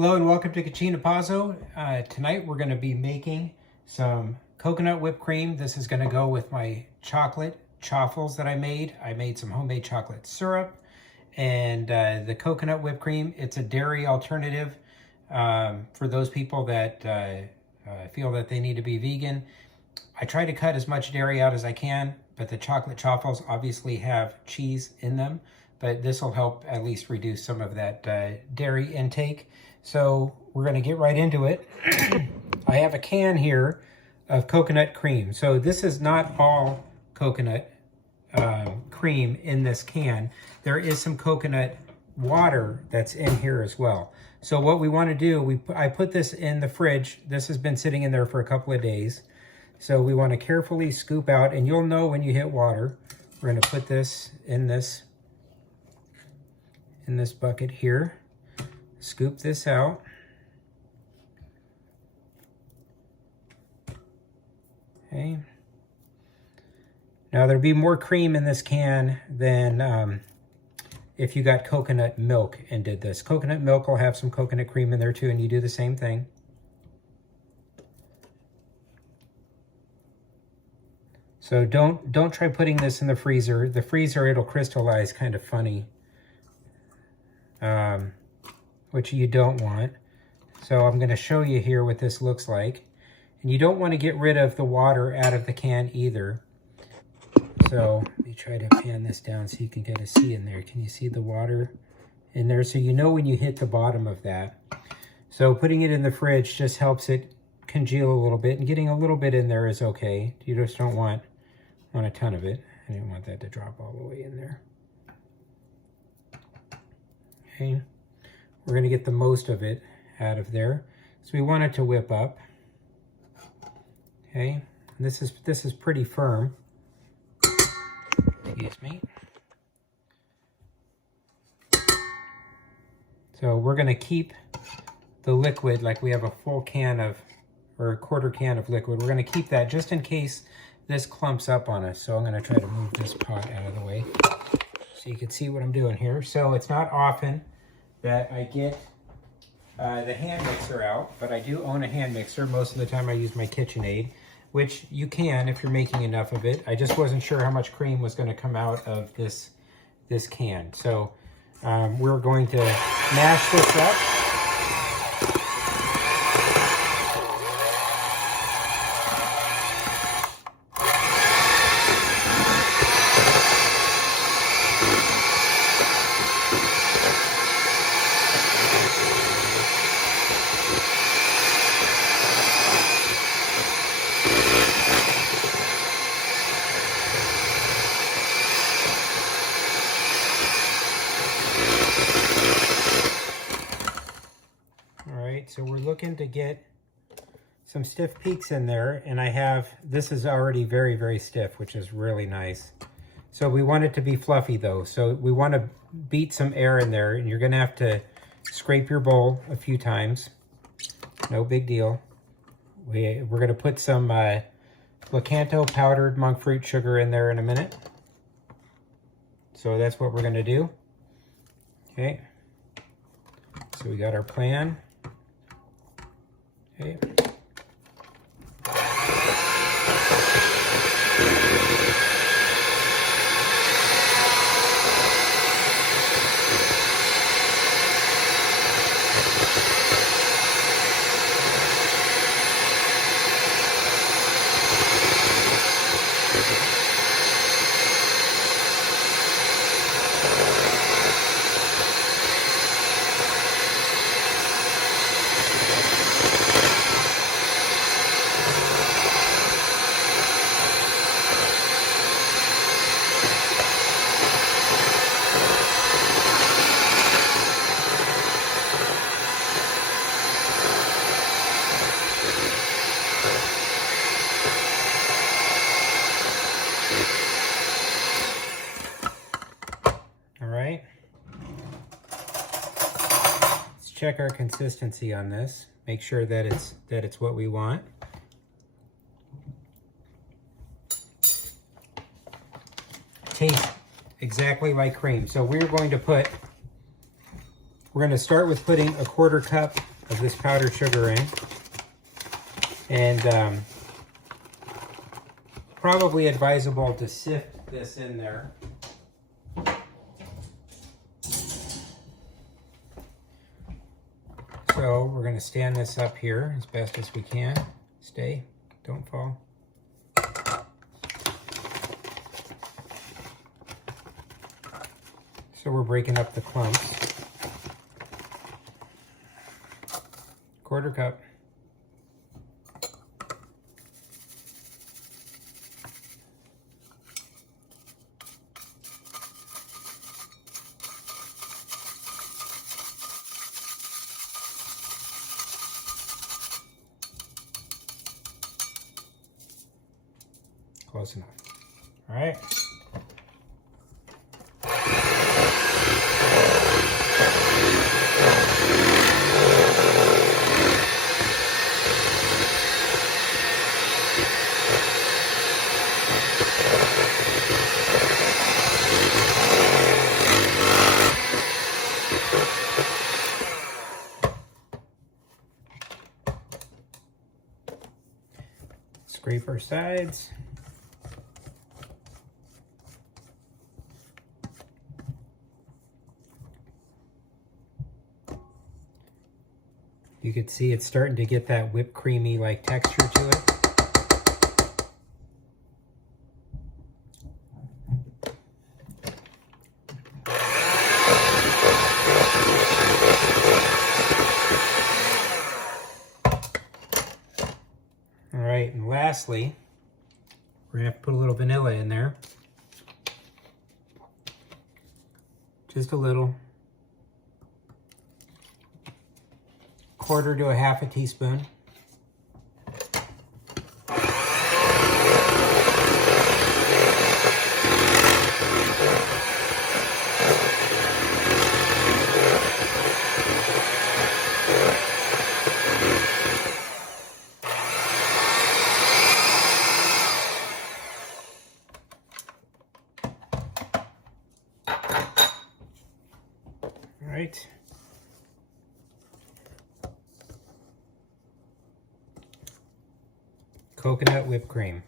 Hello and welcome to Cucina Pazzo. Tonight we're going to be making some coconut whipped cream. This is going to go with my chocolate chaffles that I made. I made some homemade chocolate syrup and the coconut whipped cream. It's a dairy alternative for those people that feel that they need to be vegan. I try to cut as much dairy out as I can, but the chocolate chaffles obviously have cheese in them, but this will help at least reduce some of that dairy intake. So we're going to get right into it. I have a can here of coconut cream. So this is not all coconut cream in this can. There is some coconut water that's in here as well. So what we want to do, I put this in the fridge. This has been sitting in there for a couple of days. So we want to carefully scoop out, and you'll know when you hit water. We're going to put this in this bucket here. Scoop this out. Okay. Now there'll be more cream in this can than if you got coconut milk and did this. Coconut milk will have some coconut cream in there too, and you do the same thing. So don't try putting this in the freezer. The freezer, it'll crystallize kind of funny. Which you don't want. So I'm going to show you here what this looks like. And you don't want to get rid of the water out of the can either. So let me try to pan this down so you can get a see in there. Can you see the water in there? So you know when you hit the bottom of that. So putting it in the fridge just helps it congeal a little bit, and getting a little bit in there is okay. You just don't want a ton of it. I didn't want that to drop all the way in there. Okay. We're going to get the most of it out of there. So we want it to whip up. Okay, and this is pretty firm. Excuse me. So we're going to keep the liquid, like we have a full can of, or a quarter can of liquid. We're going to keep that just in case this clumps up on us. So I'm going to try to move this pot out of the way so you can see what I'm doing here. So it's not often that I get the hand mixer out, but I do own a hand mixer. Most of the time I use my KitchenAid, which you can if you're making enough of it. I just wasn't sure how much cream was going to come out of this can. So we're going to mash this up. So we're looking to get some stiff peaks in there, and I have, this is already very, very stiff, which is really nice. So we want it to be fluffy though. So we want to beat some air in there, and you're going to have to scrape your bowl a few times. No big deal. We're going to put some Lakanto powdered monk fruit sugar in there in a minute. So that's what we're going to do. Okay. So we got our plan. Okay. check our consistency on this. Make sure that it's what we want. Tastes exactly like cream. So we're going to put We're going to start with putting a 1/4 cup of this powdered sugar in. And probably advisable to sift this in there. So we're going to stand this up here as best as we can. Stay, don't fall. So we're breaking up the clumps. 1/4 cup. Close enough. All right. Scrape our sides. You can see it's starting to get that whipped creamy like texture to it. All right, and lastly, we're gonna have to put a little vanilla in there. Just a little. 1/4 to 1/2 teaspoon. All right. Coconut whipped cream.